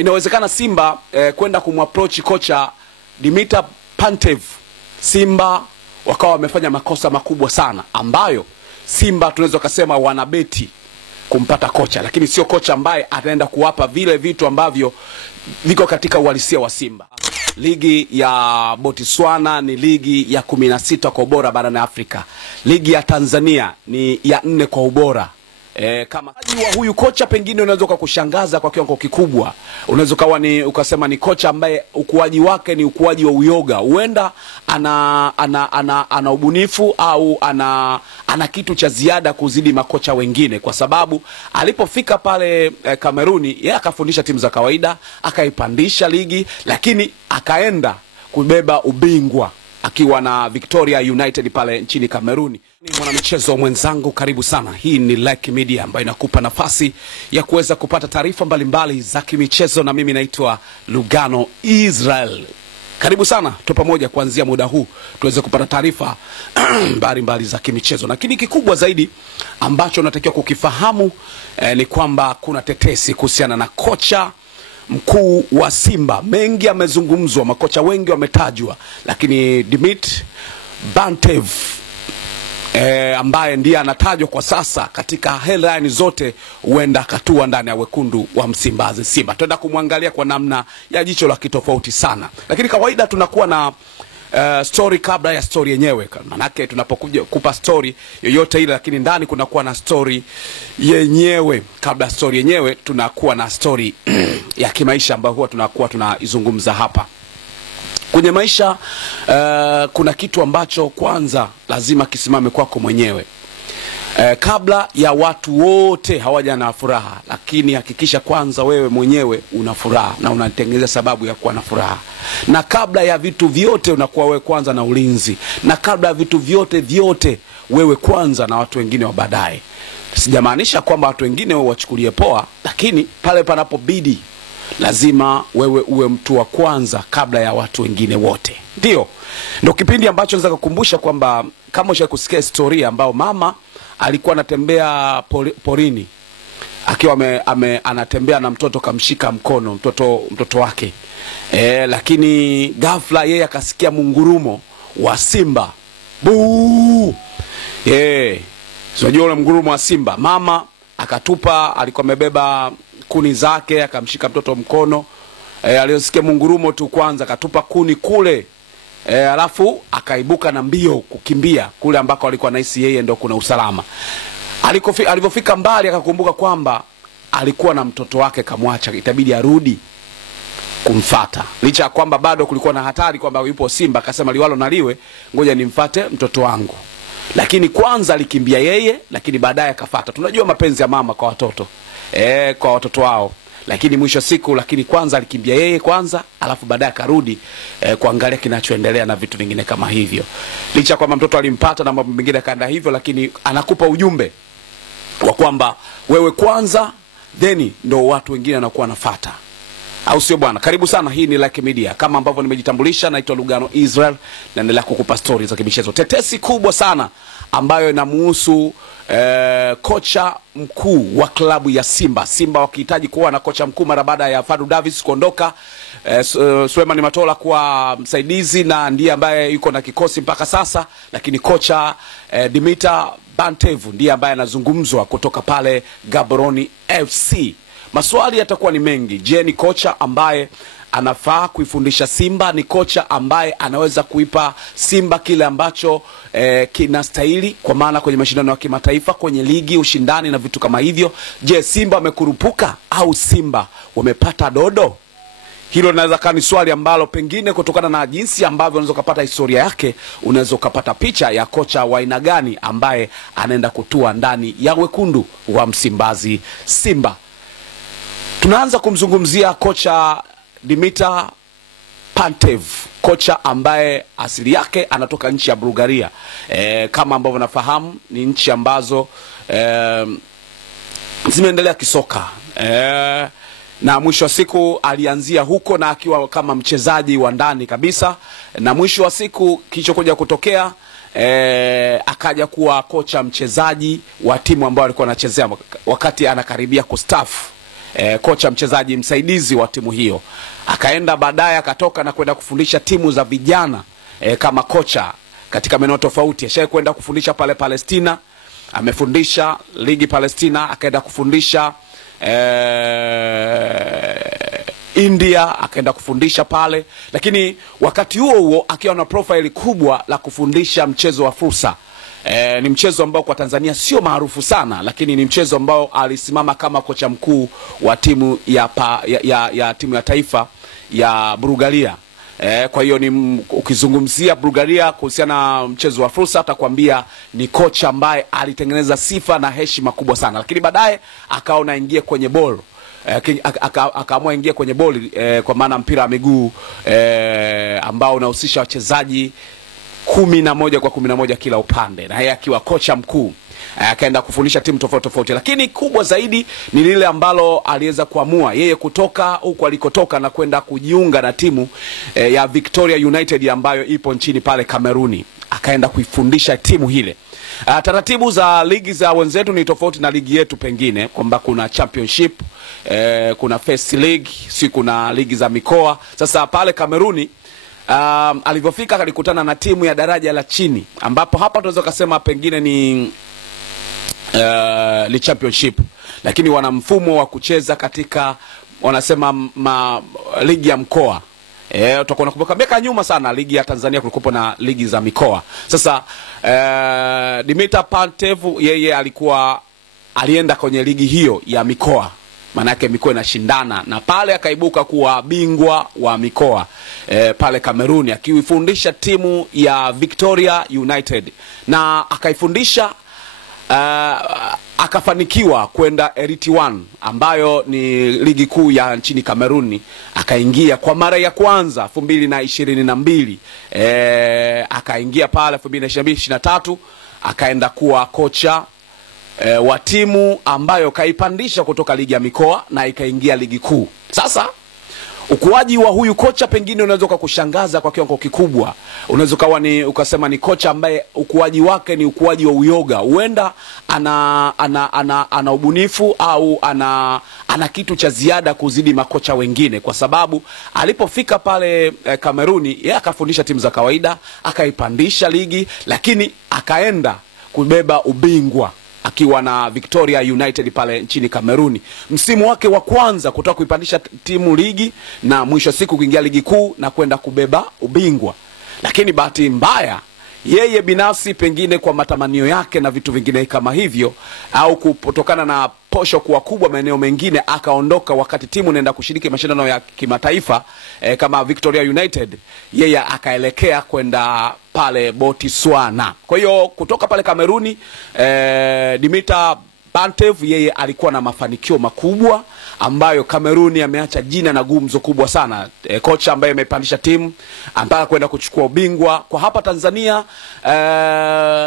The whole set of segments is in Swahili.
inawezekana Simba kwenda kumapproach kocha Dimitar Pantev, Simba wakawa wamefanya makosa makubwa sana ambayo Simba tunaweza kusema wanabeti kumpata kocha, lakini sio kocha ambaye ataenda kuwapa vile vitu ambavyo viko katika uhalisia wa Simba. Ligi ya Botswana ni ligi ya 16 kwa ubora barani Afrika. Ligi ya Tanzania ni ya 4 kwa ubora. Kama wa huyu kocha pengine unaweza kukushangaza kwa kiwango kikubwa. Unaweza kawa ukasema ni kocha ambaye ukuaji wake ni ukuaji wa uyoga. Huenda ana ubunifu au ana kitu cha ziada kuzidi makocha wengine, kwa sababu alipofika pale Kameruni yeye akafundisha timu za kawaida, akaipandisha ligi, lakini akaenda kubeba ubingwa akiwa na Victoria United pale nchini Kameruni. Ni mwanamichezo mwenzangu, karibu sana. Hii ni Like Media ambayo inakupa nafasi ya kuweza kupata taarifa mbalimbali za kimichezo, na mimi naitwa Lugano Israel. Karibu sana, tu pamoja kuanzia muda huu tuweze kupata taarifa mbalimbali za kimichezo. Lakini kikubwa zaidi ambacho unatakiwa kukifahamu ni kwamba kuna tetesi kuhusiana na kocha mkuu wa Simba. Mengi yamezungumzwa, makocha wengi wametajwa, lakini Dimitar Pantev ambaye ndiye anatajwa kwa sasa katika headline zote, huenda akatua ndani ya wekundu wa Msimbazi Simba. Tutaenda kumwangalia kwa namna ya jicho la kitofauti sana, lakini kawaida tunakuwa na story kabla ya story yenyewe. Manake tunapokuja kupa story yoyote ile, lakini ndani kunakuwa na story yenyewe. Kabla story yenyewe tunakuwa na story ya kimaisha ambayo huwa tunakuwa tunaizungumza hapa. Kwenye maisha kuna kitu ambacho kwanza lazima kisimame kwako mwenyewe. Kabla ya watu wote hawaja na furaha, lakini hakikisha kwanza wewe mwenyewe una furaha na unatengeneza sababu ya kuwa na furaha. Na kabla ya vitu vyote unakuwa wewe kwanza na ulinzi. Na kabla ya vitu vyote wewe kwanza na watu wengine wa baadaye. Sijamaanisha kwamba watu wengine wewe wachukulie poa, lakini pale panapobidi lazima wewe uwe mtu wa kwanza kabla ya watu wengine wote. Ndio kipindi ambacho naweza kukumbusha kwamba kama ushawahi kusikia historia ambao mama alikuwa anatembea porini akiwa anatembea na mtoto, kamshika mkono mtoto wake. Lakini ghafla yeye akasikia mungurumo wa simba. Buu! Unajua ule mungurumo wa simba. Mama akatupa, alikuwa amebeba kuni zake, akamshika mtoto mkono. Aliyosikia mungurumo tu kwanza akatupa kuni kule. Alafu akaibuka na mbio kukimbia kule ambako alikuwa anahisi yeye ndio kuna usalama. Alipofika mbali akakumbuka kwamba alikuwa na mtoto wake kamwacha, itabidi arudi kumfuata. Licha ya kwamba bado kulikuwa na hatari kwamba yupo simba, akasema liwalo na liwe, ngoja nimfuate mtoto wangu. Lakini kwanza alikimbia yeye, lakini baadaye akafuata. Tunajua mapenzi ya mama kwa watoto. Kwa watoto wao. Lakini mwisho siku, lakini kwanza alikimbia yeye kwanza, alafu baadaye akarudi kuangalia kinachoendelea na vitu vingine kama hivyo. Licha kwamba mtoto alimpata na mambo mengine kaenda hivyo, lakini anakupa ujumbe wa kwamba wewe kwanza, then ndo watu wengine wanakuwa wanafuata. Au sio bwana? Karibu sana, hii ni Like Media. Kama ambavyo nimejitambulisha, naitwa Lugano Israel, naendelea kukupa stories za kimichezo. Tetesi kubwa sana ambayo inamuhusu kocha mkuu wa klabu ya Simba. Simba wakihitaji kuwa na kocha mkuu mara baada ya Fadlu Davis kuondoka, Suleiman Matola kuwa msaidizi na ndiye ambaye yuko na kikosi mpaka sasa, lakini kocha Dimitar Pantev ndiye ambaye anazungumzwa kutoka pale Gaborone FC. Maswali yatakuwa ni mengi. Je, ni kocha ambaye anafaa kuifundisha Simba? Ni kocha ambaye anaweza kuipa Simba kile ambacho kinastahili, kwa maana kwenye mashindano ya kimataifa, kwenye ligi, ushindani na vitu kama hivyo? Je, Simba wamekurupuka au Simba wamepata dodo? Hilo linaweza kuwa ni swali ambalo pengine kutokana na jinsi ambavyo unaweza kupata historia yake, unaweza kupata picha ya kocha wa aina gani ambaye anaenda kutua ndani ya wekundu wa Msimbazi Simba. Tunaanza kumzungumzia kocha Dimitar Pantev, kocha ambaye asili yake anatoka nchi ya Bulgaria. Kama ambavyo nafahamu ni nchi ambazo zimeendelea kisoka. Na mwisho wa siku alianzia huko na akiwa kama mchezaji wa ndani kabisa, na mwisho wa siku kilichokuja kutokea akaja kuwa kocha mchezaji wa timu ambayo alikuwa anachezea wakati anakaribia kustaafu. kocha mchezaji msaidizi wa timu hiyo. Akaenda baadaye akatoka na kwenda kufundisha timu za vijana kama kocha katika maeneo tofauti. Ashaye kwenda kufundisha pale Palestina, amefundisha ligi Palestina, akaenda kufundisha India, akaenda kufundisha pale. Lakini wakati huo akiwa na profile kubwa la kufundisha mchezo wa fursa. Ni mchezo ambao kwa Tanzania sio maarufu sana, lakini ni mchezo ambao alisimama kama kocha mkuu wa timu ya timu ya taifa ya Bulgaria. Kwa hiyo ni ukizungumzia Bulgaria kuhusiana na mchezo wa fursa, atakwambia ni kocha ambaye alitengeneza sifa na heshima kubwa sana. Lakini baadaye akaona ingie kwenye ball, akaamua ingie kwenye ball, kwa maana mpira wa miguu ambao unahusisha wachezaji 11 kwa 11 kila upande, na yeye akiwa kocha mkuu akaenda kufundisha timu tofauti tofauti. Lakini kubwa zaidi ni lile ambalo aliweza kuamua yeye kutoka huko alikotoka na kwenda kujiunga na timu ya Victoria United ambayo ipo nchini pale Kameruni. Akaenda kuifundisha timu hile. Taratibu za ligi za wenzetu ni tofauti na ligi yetu, pengine kwamba kuna championship, kuna first league, si kuna ligi za mikoa. Sasa pale Kameruni alivyofika alikutana na timu ya daraja la chini, ambapo hapa tunaweza kusema pengine ni championship, lakini wana mfumo wa kucheza katika wanasema ligi ya mkoa. Tutakuwa nakumbuka miaka nyuma sana ligi ya Tanzania kulikuwa na ligi za mikoa. Sasa Dimitar Pantev yeye alienda kwenye ligi hiyo ya mikoa. Maana yake mikoa inashindana, na pale akaibuka kuwa bingwa wa mikoa pale Kameruni, akiifundisha timu ya Victoria United, na akaifundisha akafanikiwa kwenda Elite 1 ambayo ni ligi kuu ya nchini Kameruni. Akaingia kwa mara ya kwanza 2022, akaingia pale 2023, akaenda kuwa kocha wa timu ambayo kaipandisha kutoka ligi ya mikoa na ikaingia ligi kuu. Sasa ukuaji wa huyu kocha pengine unaweza kukushangaza kwa kiwango kikubwa. Unaweza ukasema ni kocha ambaye ukuaji wake ni ukuaji wa uyoga. Huenda ana ubunifu au ana kitu cha ziada kuzidi makocha wengine, kwa sababu alipofika pale Kameruni yeye akafundisha timu za kawaida, akaipandisha ligi, lakini akaenda kubeba ubingwa akiwa na Victoria United pale nchini Kameruni. Msimu wake wa kwanza kutoka kuipandisha timu ligi na mwisho siku kuingia ligi kuu na kwenda kubeba ubingwa. Lakini bahati mbaya yeye binafsi, pengine kwa matamanio yake na vitu vingine kama hivyo, au kutokana na posho kuwa kubwa maeneo mengine, akaondoka wakati timu inaenda kushiriki mashindano ya kimataifa kama Victoria United. Yeye akaelekea kwenda pale Botswana. Kwa hiyo kutoka pale Kameruni, Dimitar Pantev yeye alikuwa na mafanikio makubwa ambayo Kameruni ameacha jina na gumzo kubwa sana. Kocha ambaye amepandisha timu mpaka kwenda kuchukua ubingwa. Kwa hapa Tanzania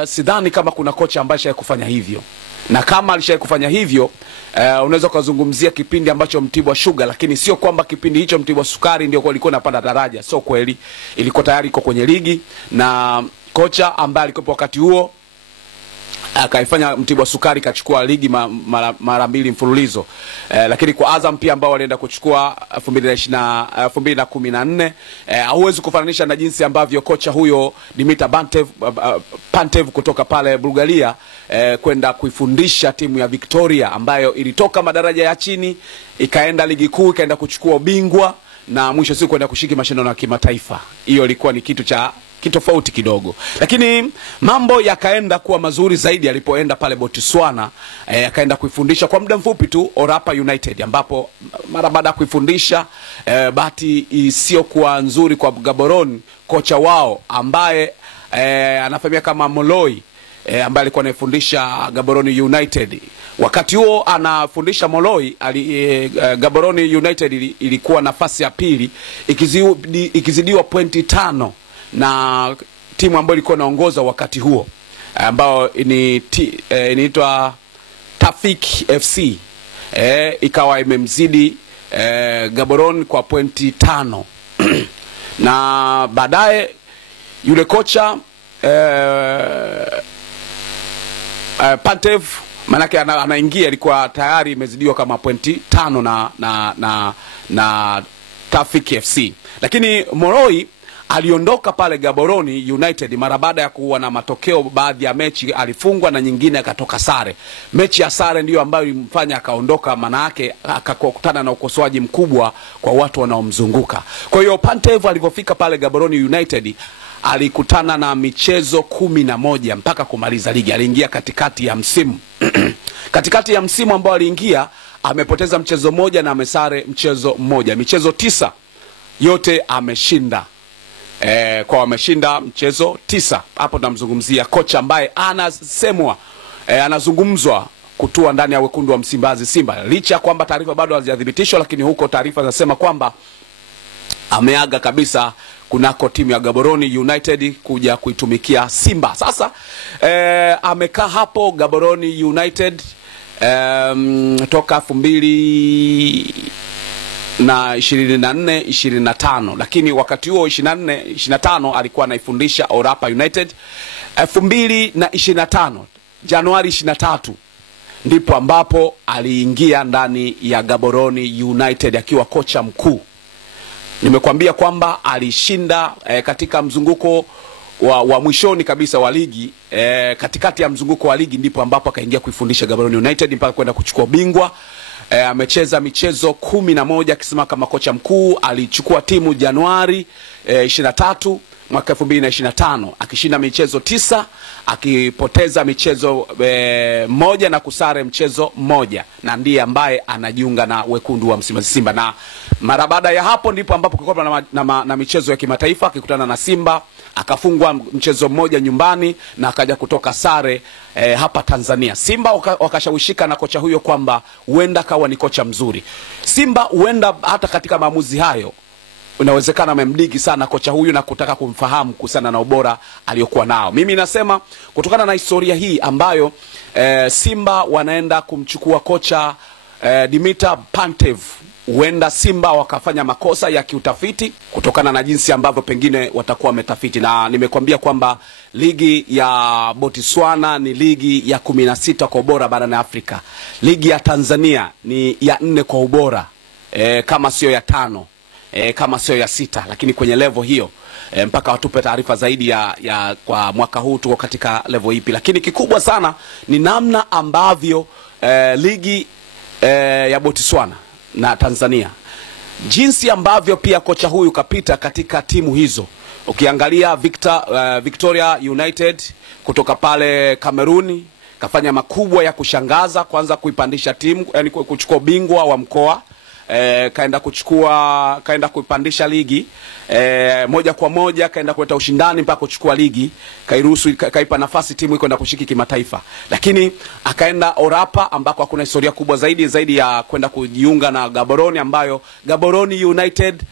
sidhani kama kuna kocha ambaye ashaye kufanya hivyo. Na kama alishaye kufanya hivyo, unaweza kuzungumzia kipindi ambacho Mtibwa Sugar, lakini sio kwamba kipindi hicho Mtibwa Sukari ndio ilikuwa inapanda daraja. Sio kweli. Ilikuwa tayari iko kwenye ligi, na kocha ambaye alikuwa wakati huo akaifanya Mtibwa Sukari kachukua ligi mara mbili mfululizo. Lakini kwa Azam pia ambao walienda kuchukua 2014, hauwezi kufananisha na jinsi ambavyo kocha huyo Dimitar Pantev kutoka pale Bulgaria kwenda kuifundisha timu ya Victoria ambayo ilitoka madaraja ya chini ikaenda ligi kuu, ikaenda kuchukua ubingwa na mwisho siku kwenda kushiriki mashindano ya kimataifa. Hiyo ilikuwa ni kitu cha kitofauti kidogo. Lakini mambo yakaenda kuwa mazuri zaidi alipoenda pale Botswana, akaenda kuifundisha kwa muda mfupi tu Orapa United, ambapo mara baada ya kuifundisha bahati sio kuwa nzuri kwa Gaborone, kocha wao ambaye anafahamika kama Moloi, ambaye alikuwa anafundisha Gaborone United. Wakati huo anafundisha Moloi, Gaborone United ilikuwa nafasi ya pili ikizidiwa pointi 5 na timu ambayo ilikuwa inaongoza wakati huo ambao inaitwa Tafik FC. Ikawa imemzidi Gaborone kwa pointi 5. Na baadaye yule kocha Pantev Manake anaingia ilikuwa tayari imezidiwa kama pointi 5 na Traffic FC. Lakini Moroi aliondoka pale Gaborone United mara baada ya kuwa na matokeo, baadhi ya mechi alifungwa na nyingine akatoka sare. Mechi ya sare ndiyo ambayo ilimfanya akaondoka, maana yake akakutana na ukosoaji mkubwa kwa watu wanaomzunguka. Kwa hiyo Pantev alipofika pale Gaborone United alikutana na michezo 11 mpaka kumaliza ligi. Aliingia katikati ya msimu. Katikati ya msimu ambao aliingia amepoteza mchezo mmoja na amesare mchezo mmoja. Michezo 9 yote ameshinda. Kwa ameshinda mchezo 9. Hapo tunamzungumzia kocha ambaye anasemwa anazungumzwa kutua ndani ya wekundu wa Msimbazi Simba. Licha kwamba taarifa bado hazijathibitishwa, lakini huko taarifa zinasema kwamba ameaga kabisa kunako timu ya Gaborone United kuja kuitumikia Simba. Sasa amekaa hapo Gaborone United toka 2024-25, lakini wakati huo 24-25 alikuwa anaifundisha Orapa United. 2025 Januari 23 ndipo ambapo aliingia ndani ya Gaborone United akiwa kocha mkuu. Nimekuambia kwamba alishinda katika mzunguko wa mwishoni kabisa wa ligi. Katikati ya mzunguko wa ligi ndipo ambapo akaingia kuifundisha Gaborone United mpaka kwenda kuchukua bingwa. Amecheza michezo 11 akisema kama kocha mkuu. Alichukua timu Januari 23 mwaka 2025 akishinda michezo 9, akipoteza michezo 1 na kusare mchezo 1, na ndiye ambaye anajiunga na wekundu wa Msimbazi Simba. Na mara baada ya hapo ndipo ambapo kulikuwa na michezo ya kimataifa, akikutana na Simba akafungwa mchezo mmoja nyumbani na akaja kutoka sare hapa Tanzania. Simba wakashawishika na kocha huyo kwamba huenda kawa ni kocha mzuri. Simba huenda hata katika maamuzi hayo unawezekana amemdigi sana kocha huyu na kutaka kumfahamu kuhusiana na ubora aliyokuwa nao. Mimi nasema kutokana na historia hii ambayo Simba wanaenda kumchukua kocha Dimitar Pantev, huenda Simba wakafanya makosa ya kiutafiti kutokana na jinsi ambavyo pengine watakuwa wametafiti. Na nimekwambia kwamba ligi ya Botswana ni ligi ya 16 kwa ubora barani Afrika. Ligi ya Tanzania ni ya 4 kwa ubora, kama sio ya 5, kama sio ya 6, lakini kwenye level hiyo mpaka watupe taarifa zaidi ya kwa mwaka huu tuko katika level ipi. Lakini kikubwa sana ni namna ambavyo ligi ya Botswana na Tanzania, jinsi ambavyo pia kocha huyu kapita katika timu hizo. Ukiangalia Victoria United kutoka pale Kameruni kafanya makubwa ya kushangaza, kwanza kuipandisha timu, yani kuchukua bingwa wa mkoa, kaenda kuipandisha ligi moja kwa moja, kaenda kuleta ushindani mpaka kuchukua ligi, kairuhusu kaipa nafasi timu iko kwenda kushiki kimataifa. Lakini akaenda Orapa ambako hakuna historia kubwa zaidi ya kwenda kujiunga na Gaborone, ambayo Gaborone United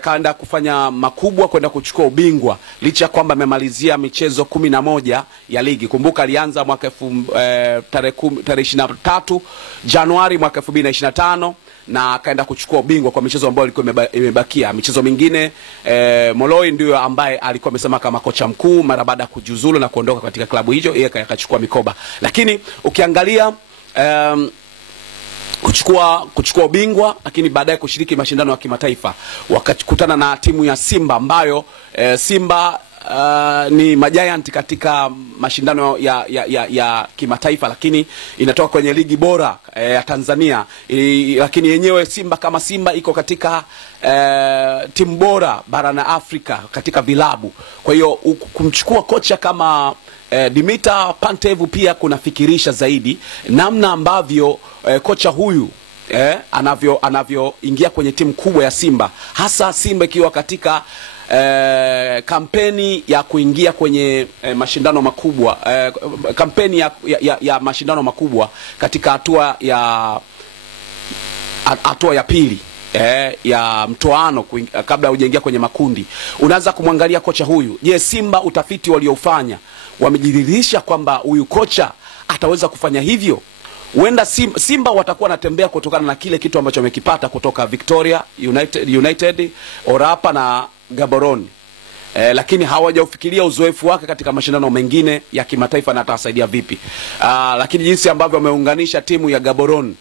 kaenda kufanya makubwa kwenda kuchukua ubingwa, licha kwamba amemalizia michezo 11 ya ligi. Kumbuka alianza mwaka tarehe 23 Januari mwaka 2025 na kaenda kuchukua ubingwa kwa michezo ambayo ilikuwa imebakia. Michezo mingine Moroi ndio ambaye alikuwa amesema kama kocha mkuu mara baada ya kujiuzulu na kuondoka katika klabu hiyo, yeye akachukua mikoba. Lakini ukiangalia kuchukua ubingwa, lakini baadaye kushiriki mashindano ya kimataifa, wakakutana na timu ya Simba ambayo Simba ni majiant katika mashindano ya kimataifa, lakini inatoka kwenye ligi bora ya Tanzania. Lakini yenyewe Simba kama Simba iko katika timu bora barani Afrika katika vilabu. Kwa hiyo kumchukua kocha kama Dimitar Pantev pia kunafikirisha zaidi namna ambavyo kocha huyu anavyoingia kwenye timu kubwa ya Simba, hasa Simba ikiwa katika kampeni ya kuingia kwenye mashindano makubwa, kampeni ya mashindano makubwa katika hatua ya pili ya mtoano kabla hujaingia kwenye makundi. Unaanza kumwangalia kocha huyu. Je, Simba utafiti waliofanya wamejiridhisha kwamba huyu kocha ataweza kufanya hivyo? Huenda Simba watakuwa natembea kutokana na kile kitu ambacho wamekipata kutoka Victoria United, Orapa na Gaborone. lakini hawajaufikiria uzoefu wake katika mashindano mengine ya kimataifa na atasaidia vipi. Lakini jinsi ambavyo wameunganisha timu ya Gaborone,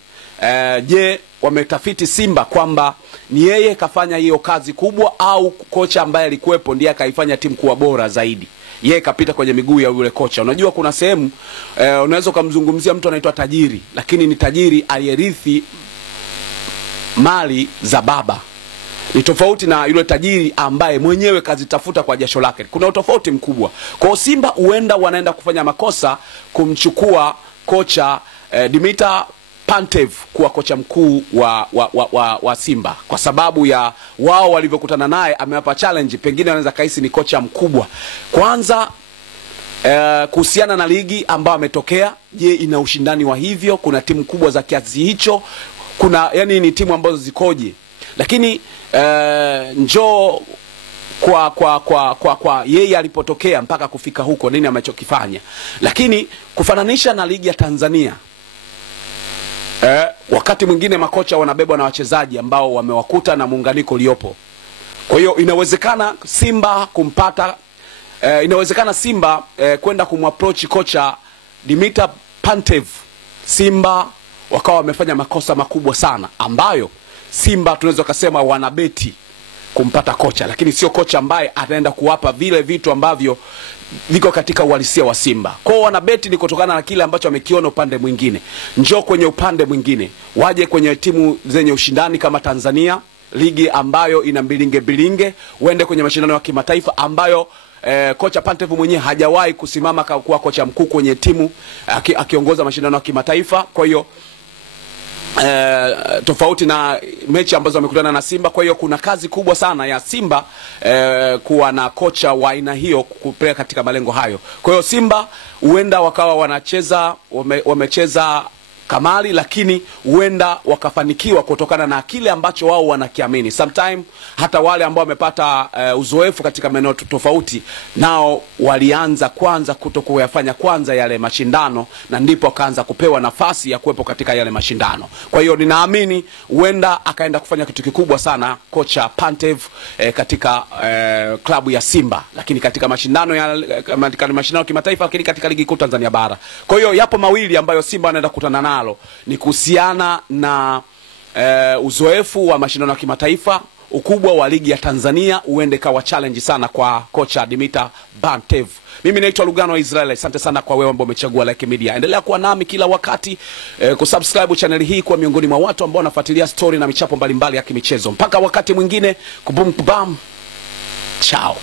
je, wametafiti Simba kwamba ni yeye kafanya hiyo kazi kubwa au kocha ambaye alikuwepo ndiye akaifanya timu kuwa bora zaidi? Yeye kapita kwenye miguu ya yule kocha. Unajua kuna sehemu unaweza kumzungumzia mtu anaitwa tajiri, lakini ni tajiri aliyerithi mali za baba. Ni tofauti na yule tajiri ambaye mwenyewe kazitafuta kwa jasho lake. Kuna utofauti mkubwa. Kwa Simba huenda wanaenda kufanya makosa kumchukua kocha Dimitar Pantev kuwa kocha mkuu wa Simba, kwa sababu ya wao walivyokutana naye. Amewapa challenge, pengine wanaweza kaisi ni kocha mkubwa. Kwanza kuhusiana na ligi ambayo ametokea, je, ina ushindani wa hivyo? Kuna timu kubwa za kiasi hicho? Kuna yani ni timu ambazo zikoje? Lakini njoo kwa yeye alipotokea mpaka kufika huko, nini amechokifanya. Lakini kufananisha na ligi ya Tanzania, wakati mwingine makocha wanabebwa na wachezaji ambao wamewakuta na muunganiko uliopo. Kwa hiyo inawezekana Simba kumpata, inawezekana Simba kwenda kumapproach kocha Dimitar Pantev, Simba wakawa wamefanya makosa makubwa sana ambayo Simba tunaweza kusema wanabeti kumpata kocha, lakini sio kocha ambaye ataenda kuwapa vile vitu ambavyo viko katika uhalisia wa Simba. Kwa wanabeti ni kutokana na kile ambacho wamekiona upande mwingine. Njoo kwenye upande mwingine, waje kwenye timu zenye ushindani kama Tanzania, ligi ambayo ina bilinge, uende kwenye mashindano ya kimataifa ambayo kocha Pantev mwenyewe hajawahi kusimama kuwa kocha mkuu kwenye timu akiongoza mashindano ya kimataifa. Kwa hiyo tofauti na mechi ambazo wamekutana na Simba. Kwa hiyo kuna kazi kubwa sana ya Simba kuwa na kocha wa aina hiyo kupeleka katika malengo hayo. Kwa hiyo Simba huenda wakawa wanacheza wamecheza kamali, lakini huenda wakafanikiwa kutokana na kile ambacho wao wanakiamini. Sometime hata wale ambao wamepata uzoefu katika maeneo tofauti, nao walianza kwanza kutokuyafanya kwanza yale mashindano, na ndipo akaanza kupewa nafasi ya kuwepo katika yale mashindano. Kwa hiyo ninaamini huenda akaenda kufanya kitu kikubwa sana kocha Pantev katika klabu ya Simba, lakini katika mashindano ya kimataifa, lakini katika ligi kuu Tanzania bara. Kwa hiyo yapo mawili ambayo Simba anaenda kukutana nalo, ni kuhusiana na uzoefu wa mashindano ya kimataifa. Ukubwa wa ligi ya Tanzania uende kawa challenge sana kwa kocha Dimitar Pantev. Mimi naitwa Lugano wa Israel. Asante sana kwa wewe ambao umechagua Like Media. Endelea kuwa nami kila wakati, kusubscribe channel hii kwa miongoni mwa watu ambao wanafuatilia story na michapo mbalimbali ya kimichezo. Mpaka wakati mwingine, kubum kubam. Ciao.